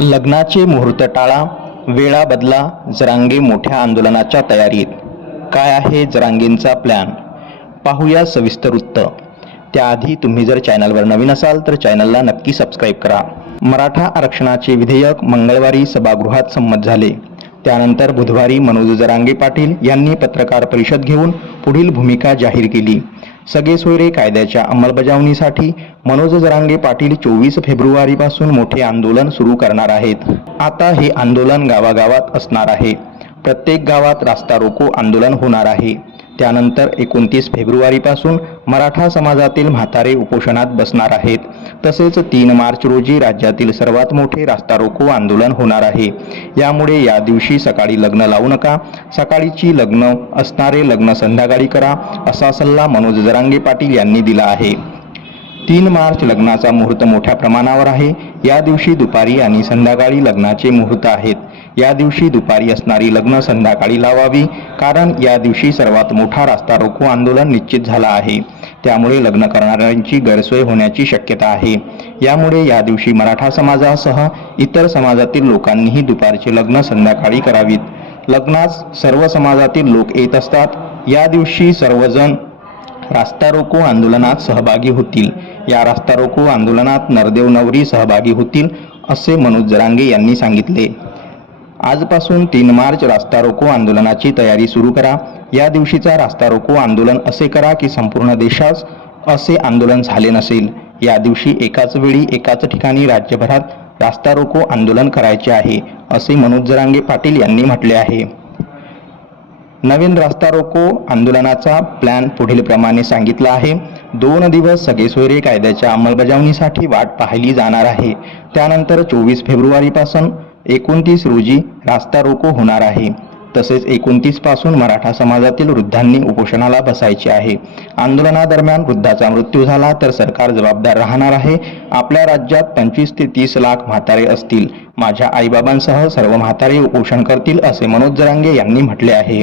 लग्नाचे मुहूर्त टाळा वेळा बदला जरांगे मोठ्या आंदोलनाच्या तयारीत. काय आहे जरांगेंचा प्लॅन पाहूया सविस्तर वृत्त त्याआधी तुम्ही जर चॅनलवर नवीन असाल तर चॅनलला नक्की सबस्क्राईब करा. मराठा आरक्षणाचे विधेयक मंगळवारी सभागृहात संमत झाले. त्यानंतर बुधवारी मनोज जरांगे पाटील यांनी पत्रकार परिषद घेऊन पुढील भूमिका जाहीर केली. सगळे सोयरे कायद्याच्या अंमलबजावणीसाठी मनोज जरांगे पाटील चोवीस फेब्रुवारीपासून मोठे आंदोलन सुरू करणार आहेत. आता हे आंदोलन गावागावात असणार आहे. प्रत्येक गावात रास्ता रोको आंदोलन होणार आहे. त्यानंतर एकोणतीस फेब्रुवारीपासून मराठा समाजातील म्हातारे उपोषणात बसणार आहेत. तसेच तीन मार्च रोजी राज्यातील सर्वात मोठे रास्ता रोको आंदोलन होणार आहे. यामुळे या दिवशी सकाळी लग्न लावू नका सकाळीची लग्न असणारे लग्न संध्याकाळी करा असा सल्ला मनोज जरांगे पाटील यांनी दिला आहे. तीन मार्च लग्नाचा मुहूर्त मोठ्या प्रमाणावर आहे. या दिवशी दुपारी आणि संध्याकाळी लग्नाचे मुहूर्त आहेत. या दिवशी दुपारी असणारी लग्न संध्याकाळी लावावी कारण या दिवशी सर्वात मोठा रास्ता रोको आंदोलन निश्चित झाला आहे. त्यामुळे लग्न करणाऱ्यांची गैरसोय होण्याची शक्यता आहे. यामुळे या दिवशी मराठा समाजासह इतर समाजातील लोकांनीही दुपारचे लग्न संध्याकाळी करावीत. लग्नास सर्व समाजातील लोक येत असतात. या दिवशी सर्वजण रास्ता रोको आंदोलनात सहभागी होतील. या रास्ता रोको आंदोलनात नरदेव नवरी सहभागी होतील असे मनोज जरांगे यांनी सांगितले. आजपासून तीन मार्च रास्ता रोको आंदोलनाची तयारी सुरू करा. या दिवशीचा रास्ता रोको आंदोलन असे करा की संपूर्ण देशास असे आंदोलन झाले नसेल. या दिवशी एकाच वेळी एकाच ठिकाणी राज्यभरात रास्ता रोको आंदोलन करायचे आहे असे मनोज जरांगे पाटील यांनी म्हटले आहे. नवीन रास्ता रोको आंदोलनाचा प्लॅन पुढील प्रमाणे सांगितला आहे. दोन दिवस सगळे सोयरे कायद्याच्या अंमलबजावणीसाठी वाट पाहिली जाणार आहे. त्यानंतर चोवीस फेब्रुवारीपासून एकोणतीस रोजी रास्ता रोको होणार आहे. तसेच एकोणतीसपासून मराठा समाजातील वृद्धांनी उपोषणाला बसायचे आहे. आंदोलनादरम्यान वृद्धाचा मृत्यू झाला तर सरकार जबाबदार राहणार आहे. आपल्या राज्यात पंचवीस ते तीस लाख म्हातारे असतील. माझ्या आईबाबांसह सर्व म्हातारे उपोषण करतील असे मनोज जरांगे यांनी म्हटले आहे.